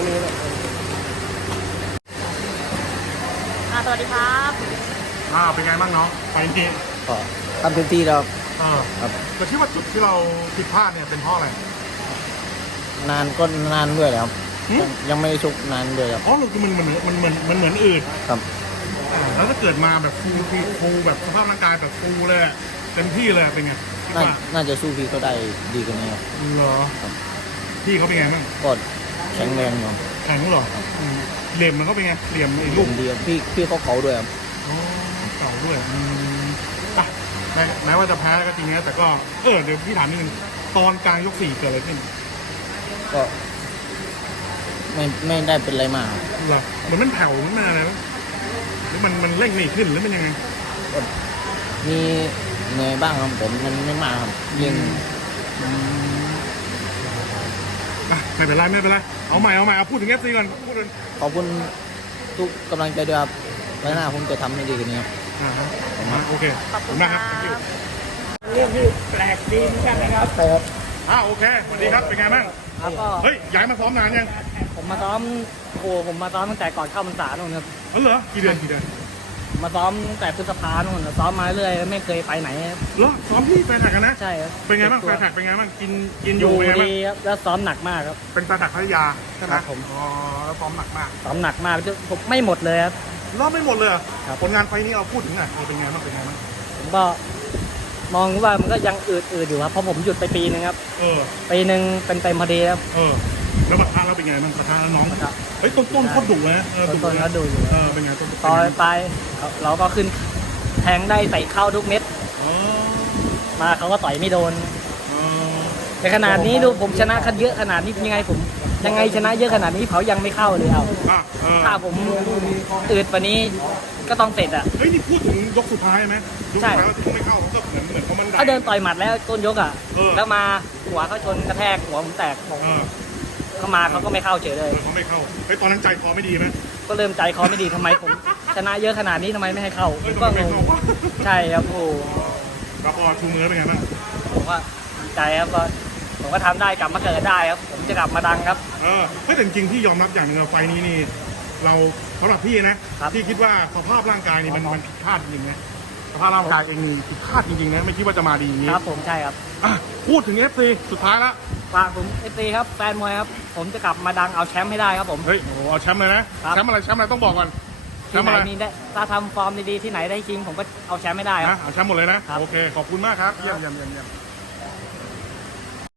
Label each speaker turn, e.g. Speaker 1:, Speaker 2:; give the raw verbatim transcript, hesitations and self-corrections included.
Speaker 1: นี้เลย
Speaker 2: สวัสดีครับ
Speaker 3: อ่าเป็นไงบ้างเนาะไฟนี้
Speaker 1: ก็ทำเต็มที่แล้ว
Speaker 3: เออครับแต่คิดว่าจุดที่เราผิดพลาดเนี่ยเป็นเพราะอะไร
Speaker 1: นานก็นานด้วยแล้วยังไม่ได้ชกนานด้วยครับ
Speaker 3: อ๋อคือมันมันมันเหมือนมันเหมือนอื่น
Speaker 1: ครับ
Speaker 3: แล้วถ้าเกิดมาแบบฟูฟีฟูแบบสภาพร่างกายแบบฟูเลยเต็มที่เลยเป็นไง
Speaker 1: น่าจะสู้พี่เขาได้ดีกว่านี้ครับ
Speaker 3: เหรอพี่เขาเป็นไงบ้าง
Speaker 1: ก็แข็งแรงอยู่
Speaker 3: แข็งเหรอเหลี่ยมมันก็เป็นไงเหลี่ยมไอ้ลูก
Speaker 1: เดียวพี่พี่เขาเขาด้วยครับ
Speaker 3: เก่าด้วยอ่ะแม้แม้ว่าจะแพ้ก็จริงนะแต่ก็เออเดี๋ยวพี่ถามนิดนึงตอนกลางยกสี่เกิดอะไรขึ้น
Speaker 1: ก็ไม่ไม่ได้เป็นอะไรมาก
Speaker 3: เหรอเหมือนมันแผ่วมันอะไรหรือมันมันเร่งไม่ขึ้นหรือมันยังไง
Speaker 1: มีเหนื่อยบ้างครับแต่มันไม่มากครับยัง
Speaker 3: ไม่เป็นไรไม่เป็นไรเอาใหม่เอาใหม่เอาพูดถึงเอฟซีก่อนพูดถึง
Speaker 1: ขอบคุณทุกกำลังใจด้วยครับวันหน้าผมจะทำให้ดีกว่านี้ครับ
Speaker 3: อ่าฮะโอเคขอบคุณนะครับ
Speaker 2: เรื่องที่แปลกดีเหมือนกันนะครับ
Speaker 1: ใช่ครับ
Speaker 3: อ่าโอเคสวัสดีครับเป็นไงบ้าง
Speaker 2: ครับก็
Speaker 3: เฮ้ยย้ายมาซ้อมนานยัง
Speaker 2: ผมมาซ้อมโอ้ผมมาซ้อมตั้งแต่ก่อนเข้าพรรษาโน่นครับ
Speaker 3: อ๋อเหรอกี่เดือนกี่เดือน
Speaker 2: มาซ้อมตั้งแต่พฤษภาโน่นซ้อมมาเรื่อยไม่เคยไปไหน
Speaker 3: เหรอซ้อมที่แฟนถักกันนะ
Speaker 2: ใช่ครับ
Speaker 3: เป็นไงบ้างแฟนถักเป็นไงบ้างกินกินอยู่
Speaker 2: เป็นไงบ้างแล้วซ้อมหนักมากครับ
Speaker 3: เป็นแฟนถักพัทยาใช่ไหม
Speaker 2: ผม
Speaker 3: อ๋อแล้วซ้อมหนักมาก
Speaker 2: ซ้อมหนักมากผมไม่หมดเลยครับ
Speaker 3: รอบไม่หมดเลยผลงานไฟนี้เราพูดถึงหน่อยเป็นไงบ้างเป็นไงบ้าง
Speaker 2: ผมก็มองว่ามันก็ยังอืดๆอยู่ครับเพราะผมหยุดไปปีนึงครับ
Speaker 3: เออ
Speaker 2: ปีนึงเป็นเต็มพอดีครับ
Speaker 3: เออแล้วบัตรท่าเราเป็นไงบ้างบัตรท่าน้องเฮ้ยต้นต้นเขาดุเลย
Speaker 2: เออต้นเขาดุอยู่
Speaker 3: เออเป็นไงต้น
Speaker 2: ต่อไปเราก็ขึ้นแทงได้ใส่เข้าทุกเม็ดมาเขาก็ต่อยไม่โดนแต่ขนาดนี้ดูผมชนะคันเยอะขนาดนี้ยังไงผมยังไงชนะเยอะขนาดนี้เขายังไม่เข้าเลยเอาถ้าผมอืดกว่านี้ก็ต้องเสร็จอ่ะ
Speaker 3: เฮ้ยนี่พูดถึงยกสุดท้ายไหมใช่ที่ไม่เข้าก็เหมือนเหมือนเขามัน
Speaker 2: เขาเดินต่อยหมัดแล้วต้นยกอ่ะแล้วมาหัวเขาชนกระแทกหัวผมแตกเขามาเขาก็ไม่เข้าเฉยเลย
Speaker 3: เขาไม่เข้าเฮ้ยตอนนั้นใจคอไม่ดีไหม
Speaker 2: ก็เริ่มใจคอไม่ดีทำไมผมชนะเยอะขนาดนี้ทำไมไม่ให้เข้าก็งงใช่ครับโอ้
Speaker 3: แล้วพอชูมือเป็นไงบ้าง
Speaker 2: ผมว่าใจครับก็ผมก็ทำได้กลับมาเกิดได้ครับผมจะกลับมาดังครับ
Speaker 3: เออเฮ้ยแต่จริงๆที่ยอมรับอย่างหนึ่งไฟนี้นี่เราสำหรับพี่นะที่คิดว่าสภาพร่างกายนี่มันมันผิดคาดจริงๆนะสภาพร่างกายเองนี่ผิดคาดจริงๆนะไม่คิดว่าจะมาดีอย่างนี้
Speaker 2: ครับผมใช่ครับ
Speaker 3: พูดถึง เอฟ ซี สุดท้ายแล้ว
Speaker 2: ฝากผม เอฟ ซี ครับแฟนมวยครับผมจะกลับมาดังเอาแชมป์ให้ได้ครับผม
Speaker 3: เฮ้ยโอ้เอาแชมป์เลยนะแชมป์อะไรแชมป์อะไรต้องบอกก่อน
Speaker 2: ที่ไหนมีได้ถ้าทำฟอร์มดีๆที่ไหนได้จริงผมก็เอาแชมป์ไม่ได้ครับ
Speaker 3: เอาแชมป์หมดเลยนะโอเคขอบคุณมากครับเยี่ยมเยี่ยมเยี่ยม